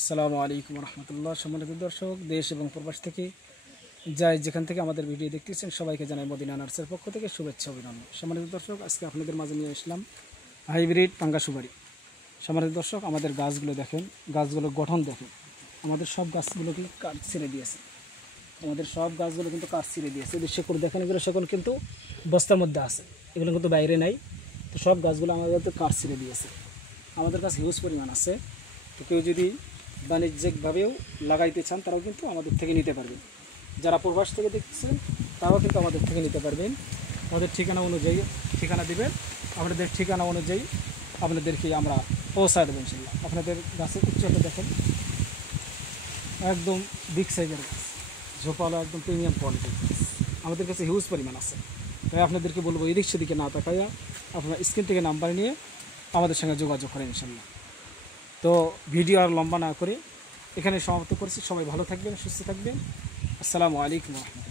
আসসালামু আলাইকুম রহমতুল্লাহ। সম্মানিত দর্শক, দেশ এবং প্রবাস থেকে যাই যেখান থেকে আমাদের ভিডিও দেখতেছেন সবাইকে জানাই মদিনা নার্সের পক্ষ থেকে শুভেচ্ছা অভিনন্দন। সম্মানিত দর্শক, আজকে আপনাদের মাঝে নিয়ে আসলাম হাইব্রিড পাঙ্গা সুপারি। সম্মানিত দর্শক, আমাদের গাছগুলো দেখেন, গাছগুলোর গঠন দেখেন। আমাদের সব গাছগুলোকে কাঠ ছেড়ে দিয়েছে, আমাদের সব গাছগুলো কিন্তু কাঠ ছিঁড়ে দিয়েছে। এদের শেকড় দেখেন, এগুলো শেকড় কিন্তু বস্তার মধ্যে আছে, এগুলো কিন্তু বাইরে নাই। তো সব গাছগুলো আমাদের তো কাঠ ছিঁড়ে দিয়েছে। আমাদের কাছে হিউজ পরিমাণ আছে। তো কেউ যদি বাণিজ্যিকভাবেও লাগাইতে চান তারাও কিন্তু আমাদের থেকে নিতে পারবেন। যারা প্রবাস থেকে দেখছেন তারাও কিন্তু আমাদের থেকে নিতে পারবেন। আমাদের ঠিকানা অনুযায়ী ঠিকানা দিবেন, আপনাদের ঠিকানা অনুযায়ী আপনাদেরকে আমরা পৌঁছায় দেবো ইনশাল্লাহ। আপনাদের গাছের উচ্চতা দেখেন, একদম বিগ সাইজের গাছ, ঝোপালো, একদম প্রিমিয়াম কোয়ালিটির গাছ আমাদের কাছে হিউজ পরিমাণ আছে। তাই আপনাদেরকে বলবো, এদিক সেদিকে না তাকাইয়া আপনারা স্ক্রিন থেকে নাম্বার নিয়ে আমাদের সঙ্গে যোগাযোগ করেন ইনশাল্লাহ। তো ভিডিও আর লম্বা না করে এখানে সমাপ্ত করছি। সবাই ভালো থাকবেন, সুস্থ থাকবেন। আসসালামু আলাইকুম রহমতুল্লাহ।